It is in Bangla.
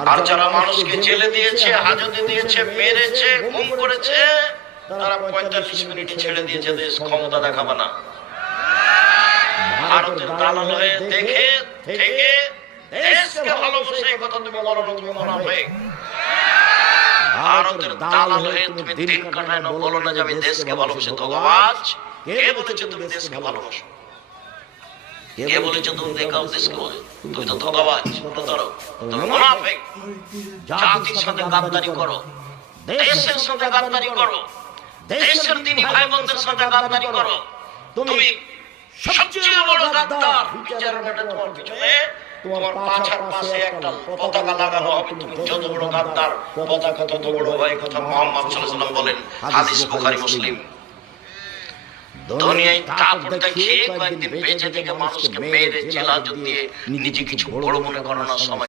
আর যারা মানুষকে জেলে দিয়েছে, হাজতে দিয়েছে, মেরেছে, গুম করেছে, তারা 45 মিনিটে ছেড়ে দিয়েছে। দেশ ক্ষমতা দেখাবে না। ভারতের দালাল হয়ে দেখে থেকে দেশকে ভালোবাসে, এই কথা তুমি বলো না, তুমি মুনাফিক। ভারতের দালাল হয়ে তুমি দিন কাটায় না, বলো না যে আমি দেশকে ভালোবাসি। ধোঁকাবাজ। কে বলেছে তুমি দেশকে ভালোবাসো? কে বলেছে তুমি দেখাও দেশকে? তুমি তো ধোঁকাবাজ, তুমি মুনাফিক। জাতির সাথে গাদ্দারি করো, দেশের সাথে গাদ্দারি করো, দেশের দিনী ভাই বোনদের সাথে গাদ্দারি করো। তুমি সবচেয়ে বড় গাদ্দার। বিচারটা তোমার পিছনে, তোমার পাছার পাশে একটা পতাকা লাগানো হবে। তুমি যত বড় গাদ্দার, পতাকা তত বড় হয়। কথা মুহাম্মদ সাল্লাল্লাহু আলাইহি ওয়াসাল্লাম বলেন, হাদিস বুখারী মুসলিম। দুনিয়ায় কাপড় দেখিয়ে কয়েকদিন বেঁচে থেকে মানুষকে মেরে জেল হাজত দিয়ে নিজে কিছু বড় মনে করানোর সময়